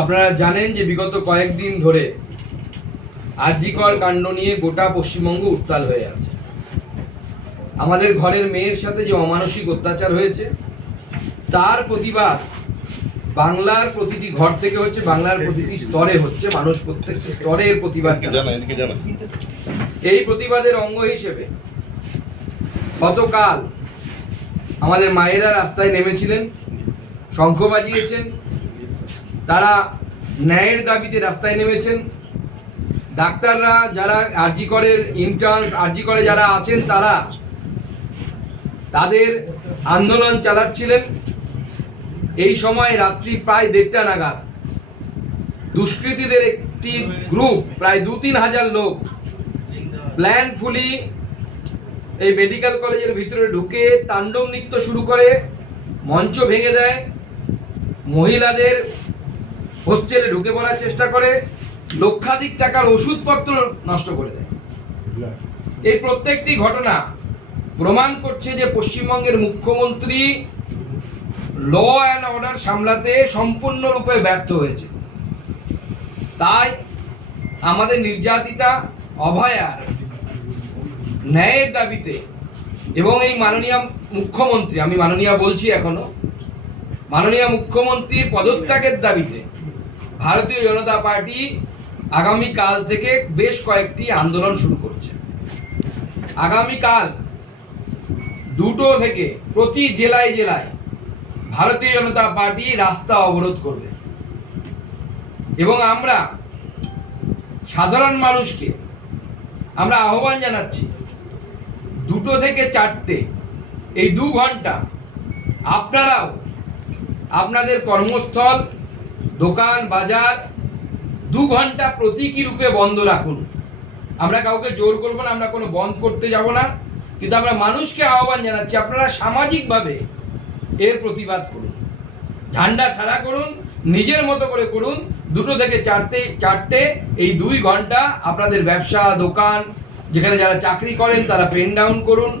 আপনারা জানেন যে বিগত কয়েকদিন ধরে আরজিকর কাণ্ড নিয়ে গোটা পশ্চিমবঙ্গ উত্তাল হয়ে আছে। আমাদের ঘরের মেয়ের সাথে যে অমানসিক অত্যাচার হয়েছে তার প্রতিবাদ বাংলার প্রতিটি ঘর থেকে হচ্ছে, বাংলার প্রতিটি স্তরে হচ্ছে, মানুষ প্রত্যেকটি স্তরে এর প্রতিবাদ। এই প্রতিবাদের অঙ্গ হিসেবে গতকাল আমাদের মায়েরা রাস্তায় নেমেছিলেন, শঙ্খ বাজিয়েছেন, তারা ন্যায়ের দাবিতে রাস্তায় নেমেছেন। ডাক্তাররা যারা আরজিকরের ইন্টার্ন, আরজিকরে যারা আছেন তারা তাদের আন্দোলন চালাচ্ছিলেন। এই সময় রাত্রি প্রায় 1:30 নাগাদ দুষ্কৃতীদের একটি গ্রুপ প্রায় 2-3 হাজার লোক প্ল্যানফুলি এই মেডিকেল কলেজের ভিতরে ঢুকে তাণ্ডব নৃত্য শুরু করে, মঞ্চ ভেঙে দেয়, মহিলাদের হোস্টেলে ঢুকে পড়ার চেষ্টা করে, লক্ষাধিক টাকার ওষুধপত্র নষ্ট করে দেয়। এই প্রত্যেকটি ঘটনা প্রমাণ করছে যে পশ্চিমবঙ্গের মুখ্যমন্ত্রী ল অ্যান্ড অর্ডার সামলাতে সম্পূর্ণরূপে ব্যর্থ হয়েছে। তাই আমাদের নির্যাতিতা অভয়ার ন্যায়ের দাবিতে এবং এই মাননীয় মুখ্যমন্ত্রী, আমি মাননীয় বলছি এখনো, মাননীয় মুখ্যমন্ত্রীর পদত্যাগের দাবিতে ভারতীয় জনতা পার্টি আগামীকাল থেকে বেশ কয়েকটি আন্দোলন শুরু করছে। আগামীকাল 2টো থেকে প্রতি জেলায় জেলায় ভারতীয় জনতা পার্টি রাস্তা অবরোধ করবে এবং আমরা সাধারণ মানুষকে আমরা আহ্বান জানাচ্ছি 2টো থেকে 4টে এই 2 ঘন্টা আপনারাও আপনাদের কর্মস্থল, দোকান, বাজার 2 ঘন্টা প্রতীকী রূপে বন্ধ রাখুন। আমরা কাউকে জোর করব না, আমরা কোনো বন্ধ করতে যাব না, কিন্তু আমরা মানুষকে আহ্বান জানাচ্ছি আপনারা সামাজিকভাবে এর প্রতিবাদ করুন, ঝান্ডা ছাড়া করুন, নিজের মতো করে করুন। 2টো থেকে 4টে এই 2 ঘন্টা আপনাদের ব্যবসা, দোকান, যেখানে যারা চাকরি করেন তারা পেন ডাউন করুন,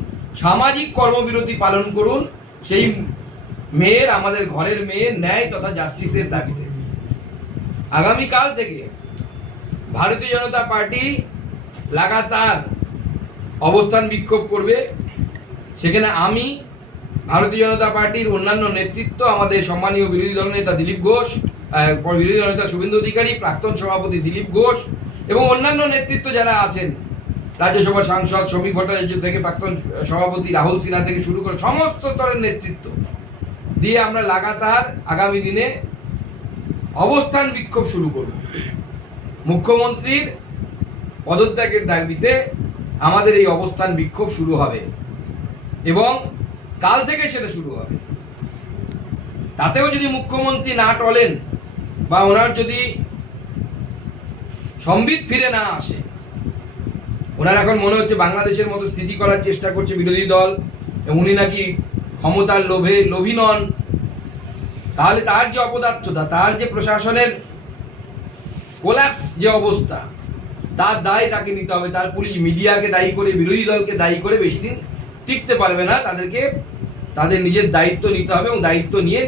সামাজিক কর্মবিরতি পালন করুন, সেই মেয়ের, আমাদের ঘরের মেয়ের ন্যায় তথা জাস্টিসের দাবিতে। আগামীকাল থেকে ভারতীয় জনতা পার্টি লাগাতার অবস্থান বিক্ষোভ করবে। সেখানে আমি, ভারতীয় জনতা পার্টির অন্যান্য নেতৃত্ব, আমাদের সম্মানীয় বিরোধী দলনেতা দিলীপ ঘোষ, বিরোধী দলনেতা শুভেন্দু অধিকারী, প্রাক্তন সভাপতি দিলীপ ঘোষ এবং অন্যান্য নেতৃত্ব যারা আছেন, রাজ্যসভার সাংসদ শ্রমিক ভট্টাচার্য থেকে প্রাক্তন সভাপতি রাহুল সিনহা থেকে শুরু করে সমস্ত স্তরের নেতৃত্ব দিয়ে আমরা লাগাতার আগামী দিনে অবস্থান বিক্ষোভ শুরু করব। মুখ্যমন্ত্রীর পদত্যাগের দাবিতে আমাদের এই অবস্থান বিক্ষোভ শুরু হবে এবং কাল থেকে সেটা শুরু হবে। তাতেও যদি মুখ্যমন্ত্রী না টলেন বা ওনার যদি সম্বিত ফিরে না আসে, ওনার এখন মনে হচ্ছে বাংলাদেশের মতো স্থিতি করার চেষ্টা করছে বিরোধী দল, উনি নাকি ক্ষমতার লোভী নন, তাহলে তার যে অপদার্থতা, তার যে প্রশাসনের কোল্যাপস যে অবস্থা, তার দায় তাকে নিতে হবে। তার পুলিশ মিডিয়াকে দায়ী করে, বিরোধী দলকে দায়ী করে বেশি দিন টিকতে পারবে না। তাদেরকে তাদের নিজের দায়িত্ব নিতে হবে এবং দায়িত্ব নিয়ে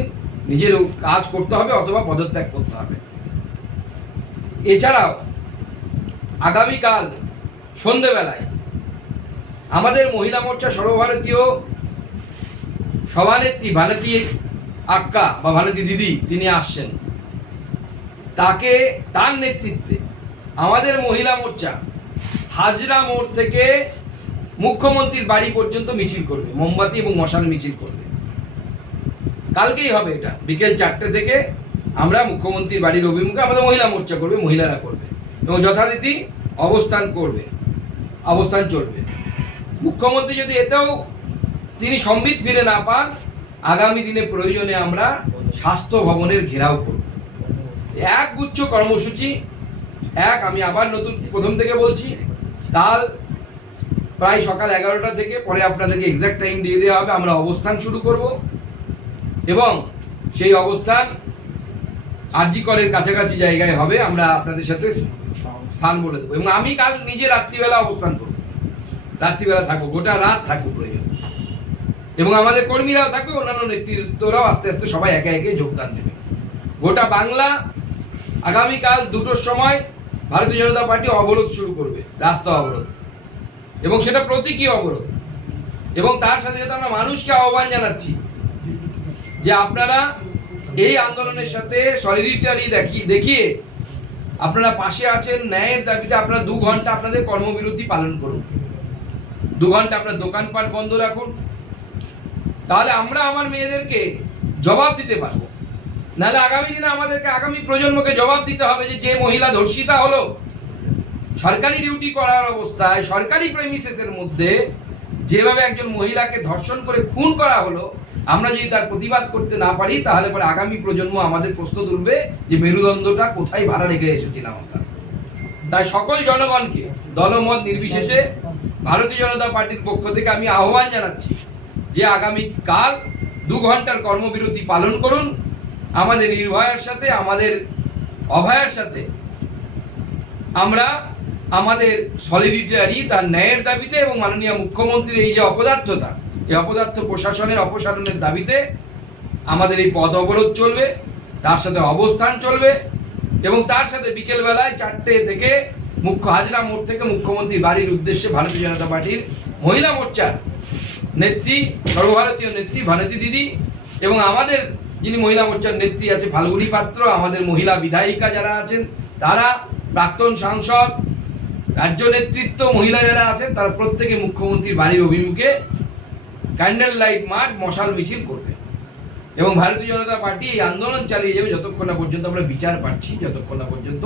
নিজের কাজ করতে হবে অথবা পদত্যাগ করতে হবে। এছাড়াও আগামীকাল সন্ধেবেলায় আমাদের মহিলা মোর্চা সর্বভারতীয় সভানেত্রী ভানতী আক্কা বা ভানতী দিদি তিনি আসছেন। তার নেতৃত্বে আমাদের মহিলা মোর্চা হাজরা মোড় থেকে মুখ্যমন্ত্রীর বাড়ি পর্যন্ত মিছিল করবে, মোমবাতি এবং মশাল মিছিল করবে। কালকেই হবে এটা, বিকেল 4টে থেকে আমরা মুখ্যমন্ত্রীর বাড়ির অভিমুখে আমাদের মহিলা মোর্চা করবে, মহিলারা করবে এবং যথারীতি অবস্থান চলবে। মুখ্যমন্ত্রী যদি এতেও তিনি সম্বিত ফিরে না পান, আগামী দিনে প্রয়োজনে আমরা স্বাস্থ্য ভবনের ঘেরাও করব। একগুচ্ছ কর্মসূচি, আমি আবার প্রথম থেকে বলছি, কাল প্রায় সকাল 11টা থেকে, পরে আপনাদেরকে এক্সাক্ট টাইম দিয়ে দেওয়া হবে, আমরা অবস্থান শুরু করব এবং সেই অবস্থান আরজিকরের কাছাকাছি জায়গায় হবে। আমরা আপনাদের সাথে স্থান বলে দেবো এবং আমি কাল নিজে রাত্রিবেলা অবস্থান করব, রাত্রিবেলা থাকবো, গোটা রাত থাকবো প্রয়োজন, এবং আমাদের কর্মীরাও থাকবে, অন্যান্য নেতৃত্বরাও আস্তে আস্তে সবাই একে একে যোগদান দেবে। গোটা বাংলা আগামীকাল 2টোর সময় ভারতীয় জনতা পার্টি অবরোধ শুরু করবে, রাস্তা অবরোধ, এবং সেটা প্রতীকী অবরোধ। এবং তার সাথে সাথে আমরা মানুষকে আহ্বান জানাচ্ছি যে আপনারা এই আন্দোলনের সাথে সলিডারিটি দেখিয়ে আপনারা পাশে আছেন, ন্যায়ের দাবিতে আপনারা 2 ঘন্টা আপনাদের কর্মবিরতি পালন করুন, 2 ঘন্টা আপনার দোকানপাট বন্ধ রাখুন, তাহলে আমরা আমার মেয়েদেরকে জবাব দিতে পারবো। নাহলে আগামী দিনে আমাদেরকে আগামী প্রজন্মকে জবাব দিতে হবে যে মহিলা ধর্ষিতা হলো, সরকারি ডিউটি করার অবস্থায় সরকারি প্রেমিসেসের মধ্যে যেভাবে একজন মহিলাকে ধর্ষণ করে খুন করা হলো, আমরা যদি তার প্রতিবাদ করতে না পারি তাহলে পরে আগামী প্রজন্ম আমাদের প্রশ্ন তুলবে যে মেরুদণ্ডটা কোথায় ভাড়া রেখে এসেছিলাম আমরা। তাই সকল জনগণকে দলমত নির্বিশেষে ভারতীয় জনতা পার্টির পক্ষ থেকে আমি আহ্বান জানাচ্ছি যে আগামী কাল 2 ঘন্টার কর্মবিরতি পালন করুন। আমাদের নির্ভয়ার সাথে, আমাদের অভয়ার সাথে আমরা আমাদের সলিডারিটি, তার ন্যায়ের দাবিতে এবং মাননীয় মুখ্যমন্ত্রীর এই যে অপদার্থতা, এই অপদার্থ প্রশাসনের অপসারণের দাবিতে আমাদের এই পথ অবরোধ চলবে, তার সাথে অবস্থান চলবে। এবং তার সাথে বিকেলবেলায় 4টে থেকে হাজরা মোড় থেকে মুখ্যমন্ত্রীর বাড়ির উদ্দেশ্যে ভারতীয় জনতা পার্টির মহিলা মোর্চার নেত্রী, সর্বভারতীয় নেত্রী ভারতী দিদি, এবং আমাদের যিনি মহিলা মোর্চার নেত্রী আছে ফাল্গুনী পাত্র, আমাদের মহিলা বিধায়িকা যারা আছেন তারা, প্রাক্তন সাংসদ, রাজ্য নেতৃত্ব, মহিলা যারা আছেন তারা প্রত্যেকে মুখ্যমন্ত্রীর বাড়ির অভিমুখে ক্যান্ডেল লাইট মার্চ, মশাল মিছিল করবে। এবং ভারতীয় জনতা পার্টি এই আন্দোলন চালিয়ে যাবে যতক্ষণ না পর্যন্ত আমরা বিচার পাচ্ছি, যতক্ষণ না পর্যন্ত